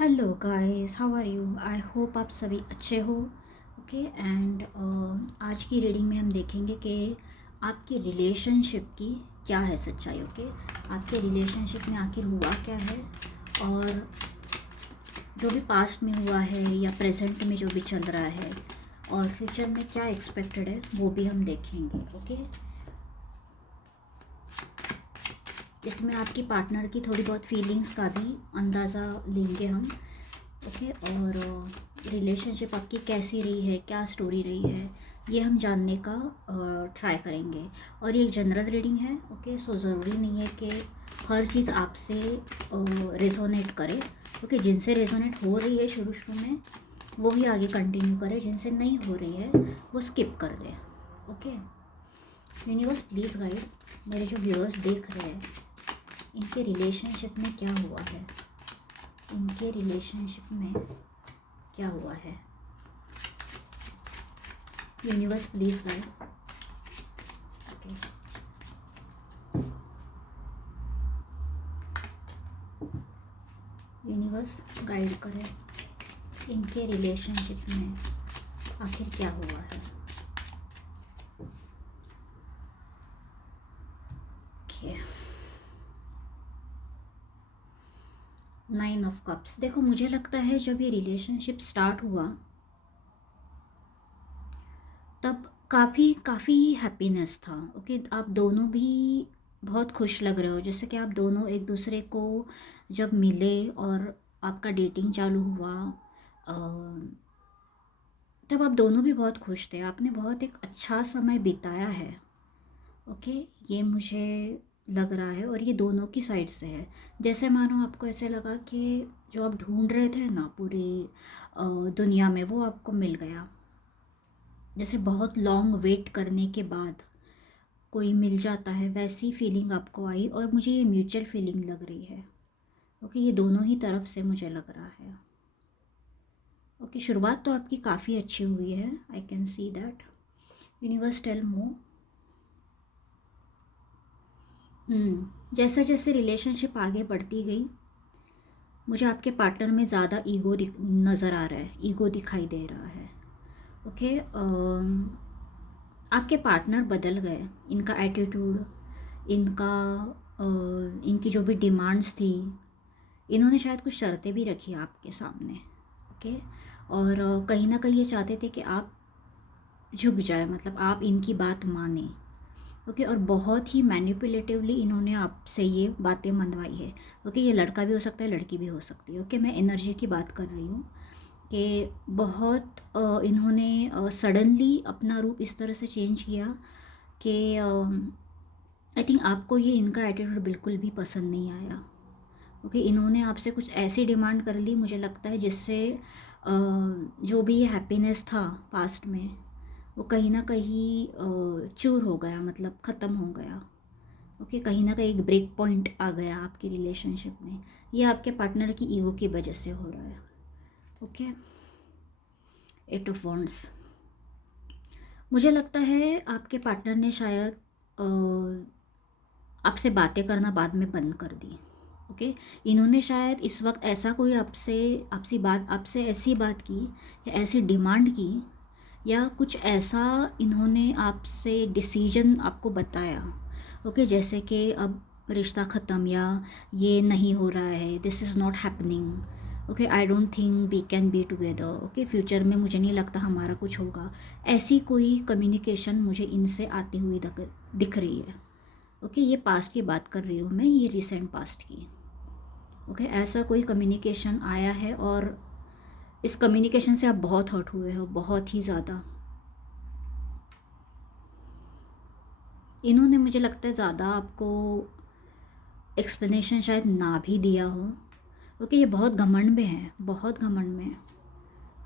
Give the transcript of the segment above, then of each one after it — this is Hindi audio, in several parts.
Hello guys, how are you? I hope आप सभी अच्छे हो। ओके एंड आज की रीडिंग में हम देखेंगे कि आपकी रिलेशनशिप की क्या है सच्चाई। ओके आपके रिलेशनशिप में आखिर हुआ क्या है, और जो भी पास्ट में हुआ है या प्रेजेंट में जो भी चल रहा है और फ्यूचर में क्या एक्सपेक्टेड है वो भी हम देखेंगे। ओके इसमें आपकी पार्टनर की थोड़ी बहुत फीलिंग्स का भी अंदाज़ा लेंगे हम। ओके और रिलेशनशिप आपकी कैसी रही है, क्या स्टोरी रही है, ये हम जानने का ट्राई करेंगे। और ये एक जनरल रीडिंग है। ओके सो ज़रूरी नहीं है कि हर चीज़ आपसे रेजोनेट करे। ओके जिनसे रेजोनेट हो रही है शुरू शुरू में वो ही आगे कंटिन्यू करे, जिनसे नहीं हो रही है वो स्किप कर दे। ओके यूनिवर्स प्लीज़ गाइड मेरे जो व्यूअर्स देख रहे हैं, इनके रिलेशनशिप में क्या हुआ है, इनके रिलेशनशिप में क्या हुआ है। Universe please guide. Okay universe guide करें, इनके रिलेशनशिप में आखिर क्या हुआ है। Okay 9 of cups. देखो मुझे लगता है जब ये रिलेशनशिप स्टार्ट हुआ तब काफ़ी काफ़ी हैप्पीनेस था। ओके आप दोनों भी बहुत खुश लग रहे हो, जैसे कि आप दोनों एक दूसरे को जब मिले और आपका डेटिंग चालू हुआ अ, तब आप दोनों भी बहुत खुश थे, आपने बहुत एक अच्छा समय बिताया है। ओके ये मुझे लग रहा है और ये दोनों की साइड से है। जैसे मानो आपको ऐसे लगा कि जो आप ढूंढ रहे थे ना पूरी दुनिया में, वो आपको मिल गया। जैसे बहुत लॉन्ग वेट करने के बाद कोई मिल जाता है, वैसी फीलिंग आपको आई और मुझे ये म्यूचुअल फीलिंग लग रही है। ओके ये दोनों ही तरफ से मुझे लग रहा है। ओके शुरुआत तो आपकी काफ़ी अच्छी हुई है, I can see that. Universe tell more. जैसे जैसे रिलेशनशिप आगे बढ़ती गई मुझे आपके पार्टनर में ज़्यादा ईगो नज़र आ रहा है, ईगो दिखाई दे रहा है। ओके आपके पार्टनर बदल गए, इनका एटीट्यूड, इनका इनकी जो भी डिमांड्स थी, इन्होंने शायद कुछ शर्तें भी रखी आपके सामने। ओके और कहीं ना कहीं ये चाहते थे कि आप झुक जाए, मतलब आप इनकी बात माने। ओके और बहुत ही मैनिपुलेटिवली इन्होंने आपसे ये बातें मनवाई है। ओके ये लड़का भी हो सकता है, लड़की भी हो सकती है। ओके मैं एनर्जी की बात कर रही हूँ कि बहुत इन्होंने सडनली अपना रूप इस तरह से चेंज किया कि आई थिंक आपको ये इनका एटीट्यूड बिल्कुल भी पसंद नहीं आया। ओके इन्होंने आपसे कुछ ऐसी डिमांड कर ली, मुझे लगता है जिससे जो भी ये हैप्पीनेस था पास्ट में वो कहीं ना कहीं चूर हो गया, मतलब ख़त्म हो गया। ओके कहीं ना कहीं एक ब्रेक पॉइंट आ गया आपकी रिलेशनशिप में। ये आपके पार्टनर की ईगो की वजह से हो रहा है। Okay 8 of wands. मुझे लगता है आपके पार्टनर ने शायद आपसे बातें करना बाद में बंद कर दी। ओके इन्होंने शायद इस वक्त ऐसा कोई आपसे ऐसी बात की या ऐसी डिमांड की या कुछ ऐसा इन्होंने आपसे डिसीजन आपको बताया। ओके जैसे कि अब रिश्ता ख़त्म या ये नहीं हो रहा है, this is not happening. Okay I don't think we can be together. Okay future में मुझे नहीं लगता हमारा कुछ होगा। ऐसी कोई कम्युनिकेशन मुझे इनसे आती हुई दिख रही है। ओके ये पास्ट की बात कर रही हूँ मैं, ये रिसेंट पास्ट की। ओके ऐसा कोई कम्युनिकेशन आया है और इस कम्युनिकेशन से आप बहुत हर्ट हुए हो, बहुत ही ज़्यादा। इन्होंने मुझे लगता है ज़्यादा आपको एक्सप्लेनेशन शायद ना भी दिया हो। ओके ये बहुत घमंड में है, बहुत घमंड में है।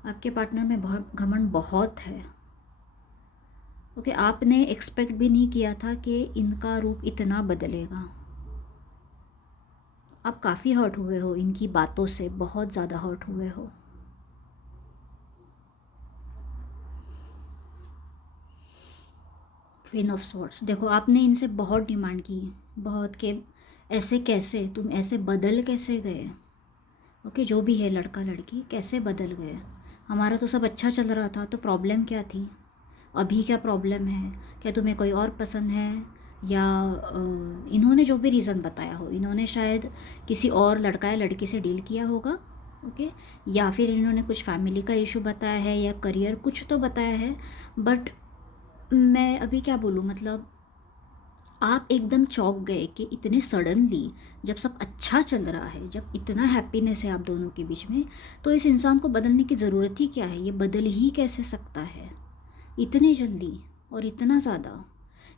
आपके पार्टनर में बहुत घमंड बहुत है। ओके आपने एक्सपेक्ट भी नहीं किया था कि इनका रूप इतना बदलेगा। आप काफ़ी हर्ट हुए हो इनकी बातों से, बहुत ज़्यादा हर्ट हुए हो। Queen of swords. देखो आपने इनसे बहुत डिमांड की, बहुत, कि ऐसे कैसे तुम ऐसे बदल कैसे गए। ओके, जो भी है लड़का लड़की कैसे बदल गए। हमारा तो सब अच्छा चल रहा था, तो प्रॉब्लम क्या थी, अभी क्या प्रॉब्लम है, क्या तुम्हें कोई और पसंद है, या इन्होंने जो भी रीज़न बताया हो, इन्होंने शायद किसी और लड़का या लड़की से डील किया होगा। ओके, या फिर इन्होंने कुछ फैमिली का इशू बताया है या करियर कुछ तो बताया है। बट मैं अभी क्या बोलूँ, मतलब आप एकदम चौंक गए कि इतने सडनली, जब सब अच्छा चल रहा है, जब इतना हैप्पीनेस है आप दोनों के बीच में, तो इस इंसान को बदलने की ज़रूरत ही क्या है, ये बदल ही कैसे सकता है इतने जल्दी और इतना ज़्यादा,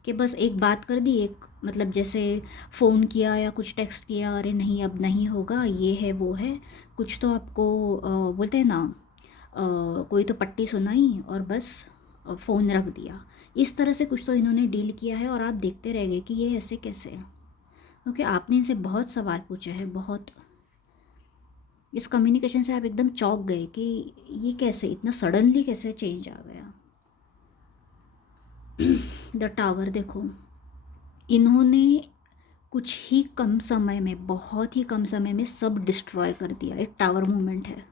कि बस एक बात कर दी, एक मतलब जैसे फ़ोन किया या कुछ टेक्स्ट किया, अरे नहीं अब नहीं होगा, ये है वो है, कुछ तो आपको बोलते हैं ना, कोई तो पट्टी सुनाई और बस फ़ोन रख दिया। इस तरह से कुछ तो इन्होंने डील किया है और आप देखते रह गए कि ये ऐसे कैसे है। ओके, आपने इनसे बहुत सवाल पूछे हैं, बहुत। इस कम्युनिकेशन से आप एकदम चौंक गए कि ये कैसे, इतना सडनली कैसे चेंज आ गया। द टावर देखो, इन्होंने कुछ ही कम समय में, बहुत ही कम समय में सब डिस्ट्रॉय कर दिया। एक टावर मूवमेंट है।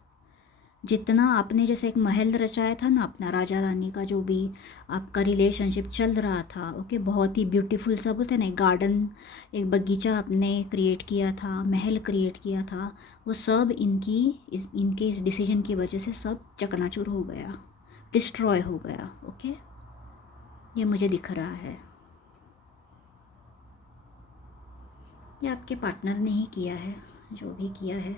जितना आपने जैसे एक महल रचाया था ना अपना, राजा रानी का जो भी आपका रिलेशनशिप चल रहा था, ओके, बहुत ही ब्यूटीफुल सा बोलते हैं ना, एक गार्डन, एक बगीचा आपने क्रिएट किया था, महल क्रिएट किया था, वो सब इनके इस डिसीजन की वजह से सब चकनाचूर हो गया, डिस्ट्रॉय हो गया। ओके, ये मुझे दिख रहा है, ये आपके पार्टनर ने ही किया है, जो भी किया है।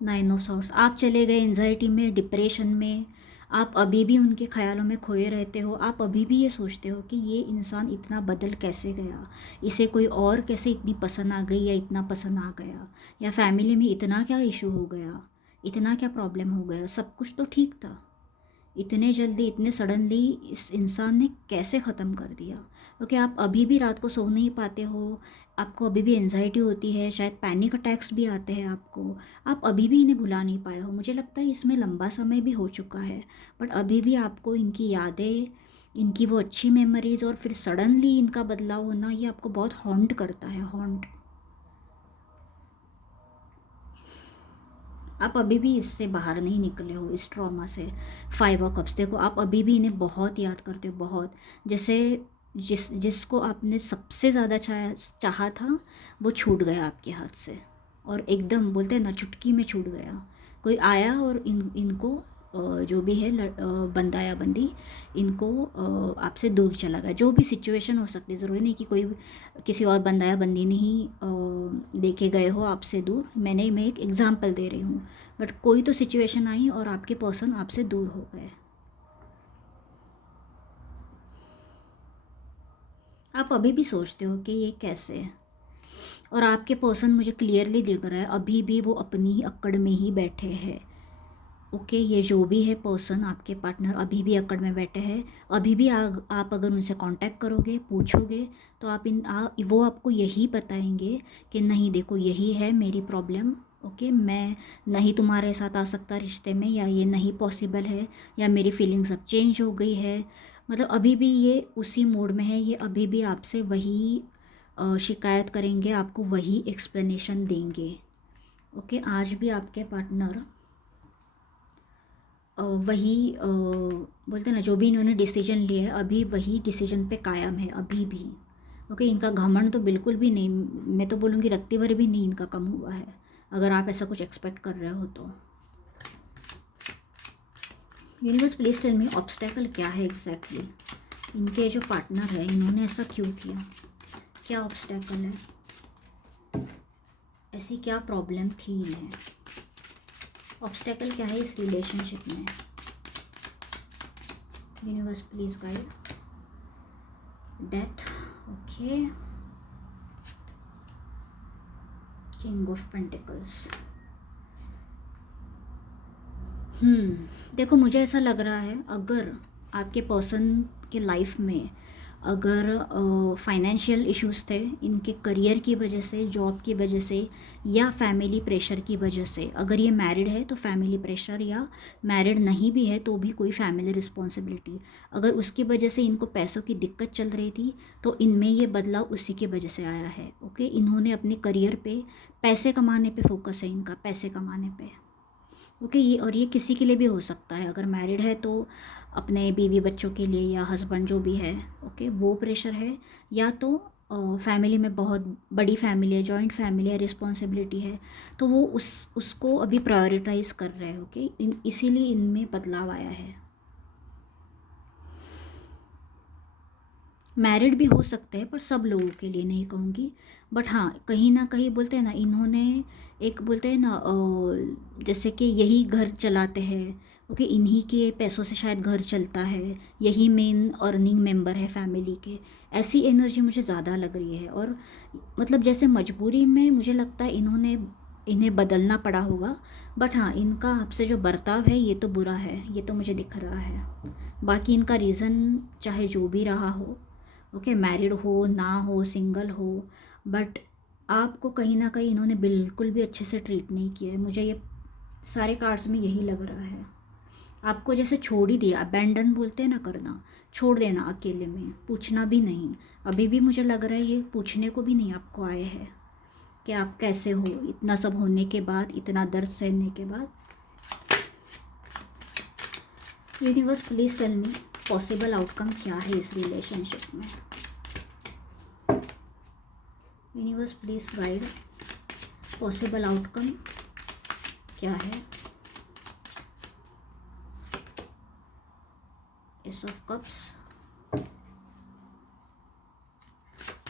9 ऑफ सॉर्ड्स, आप चले गए एंजाइटी में, डिप्रेशन में, आप अभी भी उनके ख्यालों में खोए रहते हो। आप अभी भी ये सोचते हो कि ये इंसान इतना बदल कैसे गया, इसे कोई और कैसे इतनी पसंद आ गई या इतना पसंद आ गया, या फैमिली में इतना क्या इशू हो गया, इतना क्या प्रॉब्लम हो गया, सब कुछ तो ठीक था, इतने जल्दी इतने सडनली इस इंसान ने कैसे ख़त्म कर दिया। क्योंकि आप अभी भी रात को सो नहीं पाते हो, आपको अभी भी एनजाइटी होती है, शायद पैनिक अटैक्स भी आते हैं आपको, आप अभी भी इन्हें भुला नहीं पाए हो। मुझे लगता है इसमें लंबा समय भी हो चुका है, बट अभी भी आपको इनकी यादें, इनकी वो अच्छी मेमोरीज़ और फिर सडनली इनका बदलाव होना, ये आपको बहुत हॉन्ट करता है, हॉन्ट। आप अभी भी इससे बाहर नहीं निकले हो, इस ट्रॉमा से। 5 ऑफ कप्स देखो, आप अभी भी इन्हें बहुत याद करते हो, बहुत। जैसे जिसको आपने सबसे ज़्यादा चाहा था, वो छूट गया आपके हाथ से, और एकदम बोलते हैं ना, चुटकी में छूट गया। कोई आया और इनको जो भी है बंदा या बंदी, इनको आपसे दूर चला गया। जो भी सिचुएशन हो सकती है, ज़रूरी नहीं कि कोई किसी और बंदा या बंदी ने ही लेके गए हो आपसे दूर, मैं एक एग्ज़ाम्पल दे रही हूँ। बट कोई तो सिचुएशन आई और आपके पर्सन आपसे दूर हो गए। आप अभी भी सोचते हो कि ये कैसे है, और आपके पर्सन मुझे क्लियरली दिख रहा है अभी भी वो अपनी ही अक्कड़ में ही बैठे हैं। ओके, ये जो भी है पर्सन, आपके पार्टनर अभी भी अक्कड़ में बैठे हैं। अभी भी आप अगर उनसे कांटेक्ट करोगे, पूछोगे, तो वो आपको यही बताएंगे कि नहीं देखो, यही है मेरी प्रॉब्लम। ओके, मैं नहीं तुम्हारे साथ आ सकता रिश्ते में, या ये नहीं पॉसिबल है, या मेरी फीलिंग्स अब चेंज हो गई है। मतलब अभी भी ये उसी मूड में है, ये अभी भी आपसे वही शिकायत करेंगे, आपको वही एक्सप्लेनेशन देंगे। ओके, आज भी आपके पार्टनर वही बोलते हैं ना, जो भी इन्होंने डिसीजन लिया है, अभी वही डिसीजन पे कायम है अभी भी। ओके, इनका घमंड तो बिल्कुल भी नहीं, मैं तो बोलूँगी रत्ती भर भी नहीं इनका कम हुआ है, अगर आप ऐसा कुछ एक्सपेक्ट कर रहे हो तो। Universe please tell me, obstacle क्या है एग्जैक्टली इनके जो पार्टनर है, इन्होंने ऐसा क्यों किया, क्या ऑब्स्टेकल है, ऐसी क्या प्रॉब्लम थी इन्हें, ऑब्स्टेकल क्या है इस रिलेशनशिप में। Universe please guide. Death, okay, king of pentacles. देखो, मुझे ऐसा लग रहा है, अगर आपके पर्सन के लाइफ में अगर फाइनेंशियल इश्यूज़ थे इनके करियर की वजह से, जॉब की वजह से, या फैमिली प्रेशर की वजह से। अगर ये मैरिड है तो फैमिली प्रेशर, या मैरिड नहीं भी है तो भी कोई फैमिली रिस्पॉन्सिबिलिटी। अगर उसकी वजह से इनको पैसों की दिक्कत चल रही थी तो इनमें ये बदलाव उसी की वजह से आया है। ओके, इन्होंने अपने करियर पे, पैसे कमाने पे फोकस है इनका, पैसे कमाने पे। ओके, ये किसी के लिए भी हो सकता है। अगर मैरिड है तो अपने बीवी बच्चों के लिए, या हस्बैंड जो भी है, ओके, वो प्रेशर है। या तो फैमिली में बहुत बड़ी फैमिली है, जॉइंट फैमिली है, रिस्पॉन्सिबिलिटी है, तो वो उसको अभी प्रायोरिटाइज कर रहे हैं। ओके, इसीलिए इनमें बदलाव आया है। मैरिड भी हो सकते हैं पर सब लोगों के लिए नहीं कहूँगी, बट हाँ, कहीं ना कहीं बोलते हैं ना, इन्होंने एक बोलते हैं ना जैसे कि यही घर चलाते हैं। ओके, इन्हीं के पैसों से शायद घर चलता है, यही मेन अर्निंग मेंबर है फैमिली के। ऐसी एनर्जी मुझे ज़्यादा लग रही है। और मतलब जैसे मजबूरी में मुझे लगता है इन्हें बदलना पड़ा होगा। बट हाँ, इनका आपसे जो बर्ताव है ये तो बुरा है, ये तो मुझे दिख रहा है। बाकी इनका रीज़न चाहे जो भी रहा हो, ओके, मैरिड हो ना हो, सिंगल हो, बट आपको कहीं ना कहीं इन्होंने बिल्कुल भी अच्छे से ट्रीट नहीं किया है। मुझे ये सारे कार्ड्स में यही लग रहा है। आपको जैसे छोड़ ही दिया, अबैंडन बोलते हैं ना, करना, छोड़ देना अकेले में, पूछना भी नहीं। अभी भी मुझे लग रहा है ये पूछने को भी नहीं आपको आए हैं कि आप कैसे हो, इतना सब होने के बाद, इतना दर्द सहने के बाद। Universe please tell me possible outcome क्या है इस रिलेशनशिप में। Universe please guide, possible outcome क्या है। Ace of cups,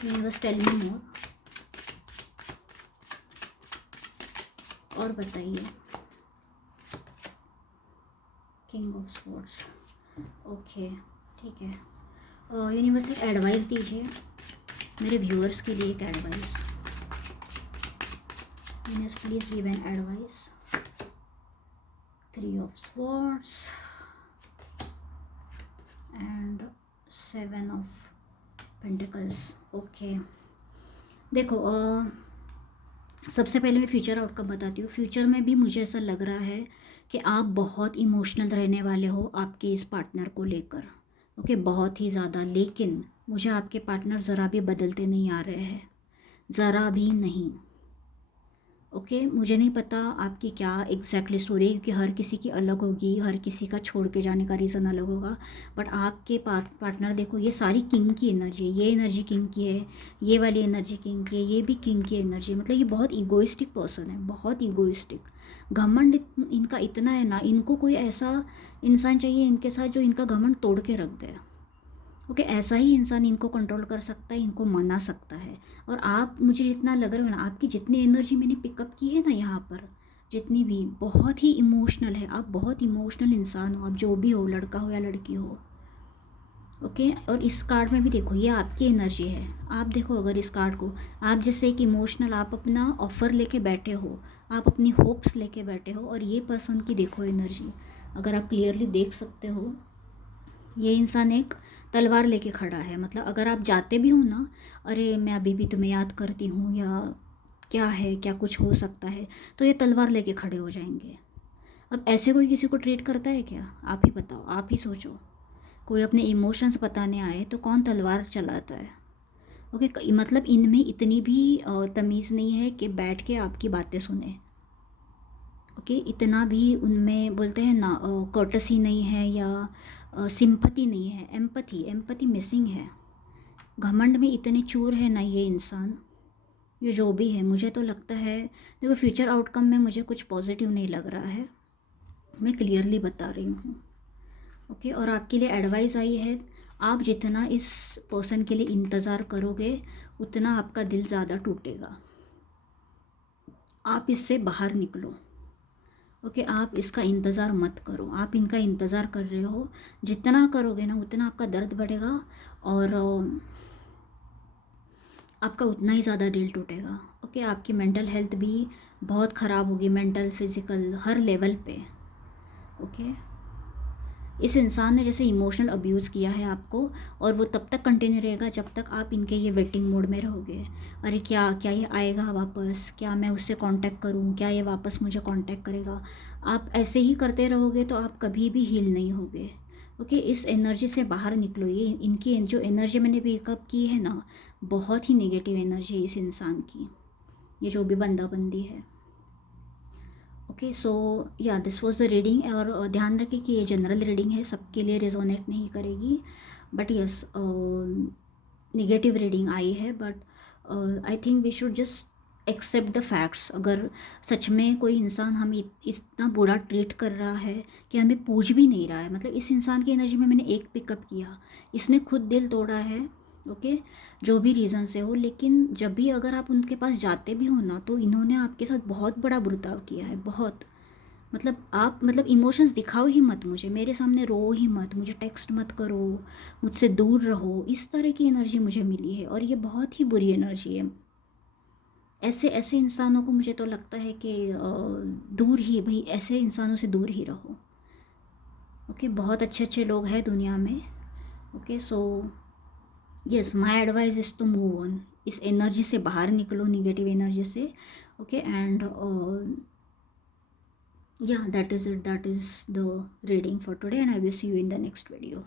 universe tell me more, और बताइए। किंग ऑफ स्वॉर्ड्स, ओके, ठीक है। यूनिवर्स एक एडवाइस दीजिए मेरे व्यूअर्स के लिए, एक advice. Universe please give an advice. 3 of swords and 7 of pentacles. Okay, देखो, सबसे पहले मैं फ्यूचर आउटकम बताती हूँ। फ्यूचर में भी मुझे ऐसा लग रहा है कि आप बहुत इमोशनल रहने वाले हो आपके इस पार्टनर को लेकर। ओके, बहुत ही ज़्यादा। लेकिन मुझे आपके पार्टनर ज़रा भी बदलते नहीं आ रहे हैं, ज़रा भी नहीं। ओके, मुझे नहीं पता आपकी क्या एग्जैक्टली स्टोरी है, क्योंकि हर किसी की अलग होगी, हर किसी का छोड़ के जाने का रीज़न अलग होगा। बट आपके पार्टनर देखो, ये सारी किंग की एनर्जी है। ये एनर्जी किंग की है, ये वाली एनर्जी किंग की है, ये भी किंग की एनर्जी है। मतलब ये बहुत ईगोइस्टिक पर्सन है, बहुत ईगोइस्टिक। घमंड इनका इतना है ना, इनको कोई ऐसा इंसान चाहिए इनके साथ जो इनका घमंड तोड़ के रख दे। ओके, ऐसा ही इंसान इनको कंट्रोल कर सकता है, इनको मना सकता है। और आप, मुझे जितना लग रहा है ना, आपकी जितनी एनर्जी मैंने पिकअप की है ना यहाँ पर, जितनी भी, बहुत ही इमोशनल है। आप बहुत इमोशनल इंसान हो, आप जो भी हो, लड़का हो या लड़की हो। ओके, और इस कार्ड में भी देखो, ये आपकी एनर्जी है। आप देखो, अगर इस कार्ड को, आप जैसे एक इमोशनल, आप अपना ऑफ़र लेके बैठे हो, आप अपनी होप्स लेके बैठे हो, और ये पर्सन की देखो एनर्जी, अगर आप क्लियरली देख सकते हो, ये इंसान एक तलवार लेके खड़ा है। मतलब अगर आप जाते भी हो ना, अरे मैं अभी भी तुम्हें याद करती हूँ, या क्या है, क्या कुछ हो सकता है, तो ये तलवार लेके खड़े हो जाएंगे। अब ऐसे कोई किसी को ट्रीट करता है क्या? आप ही बताओ, आप ही सोचो। कोई अपने इमोशंस बताने आए तो कौन तलवार चलाता है? ओके, मतलब इनमें इतनी भी तमीज़ नहीं है कि बैठ के आपकी बातें सुने। ओके, इतना भी उनमें बोलते हैं ना, कर्टसी नहीं है, या सिंपैथी नहीं है, एम्पैथी मिसिंग है। घमंड में इतने चूर है ना ये इंसान, ये जो भी है। मुझे तो लगता है, देखो, फ्यूचर आउटकम में मुझे कुछ पॉजिटिव नहीं लग रहा है, मैं क्लियरली बता रही हूँ। ओके, और आपके लिए एडवाइस आई है, आप जितना इस पर्सन के लिए इंतज़ार करोगे उतना आपका दिल ज़्यादा टूटेगा। आप इससे बाहर निकलो। ओके, आप इसका इंतज़ार मत करो। आप इनका इंतज़ार कर रहे हो, जितना करोगे ना उतना आपका दर्द बढ़ेगा, और आपका उतना ही ज़्यादा दिल टूटेगा। ओके, आपकी मेंटल हेल्थ भी बहुत ख़राब होगी, मेंटल, फिज़िकल, हर लेवल पे। ओके, इस इंसान ने जैसे इमोशनल अब्यूज़ किया है आपको, और वो तब तक कंटिन्यू रहेगा जब तक आप इनके ये वेटिंग मोड में रहोगे। अरे क्या क्या ये आएगा वापस, क्या मैं उससे कांटेक्ट करूँ, क्या ये वापस मुझे कांटेक्ट करेगा। आप ऐसे ही करते रहोगे तो आप कभी भी हील नहीं होगे। ओके, इस एनर्जी से बाहर निकलो। ये इनकी जो एनर्जी मैंने पिकअप की है ना, बहुत ही नेगेटिव एनर्जी है इस इंसान की, ये जो भी बंदा बंदी है। ओके, सो या दिस वाज द रीडिंग। और ध्यान रखें कि ये जनरल रीडिंग है, सबके लिए रेजोनेट नहीं करेगी, बट यस नेगेटिव रीडिंग आई है। But I think we should just accept the facts. अगर सच में कोई इंसान हमें इतना बुरा ट्रीट कर रहा है कि हमें पूछ भी नहीं रहा है, मतलब इस इंसान की एनर्जी में मैंने एक पिकअप किया, इसने खुद दिल तोड़ा है। ओके, जो भी रीज़न से हो, लेकिन जब भी अगर आप उनके पास जाते भी हो ना, तो इन्होंने आपके साथ बहुत बड़ा बर्ताव किया है, बहुत। मतलब आप मतलब इमोशंस दिखाओ ही मत मुझे, मेरे सामने रो ही मत, मुझे टेक्स्ट मत करो, मुझसे दूर रहो, इस तरह की एनर्जी मुझे मिली है, और ये बहुत ही बुरी एनर्जी है। ऐसे ऐसे इंसानों को मुझे तो लगता है कि दूर ही, भाई ऐसे इंसानों से दूर ही रहो। ओके, बहुत अच्छे अच्छे लोग हैं दुनिया में। Okay, so yes, my advice is to move on. इस एनर्जी से बाहर निकलो, निगेटिव एनर्जी से। Okay, and yeah, that is it. That is the reading for today, and I will see you in the next video.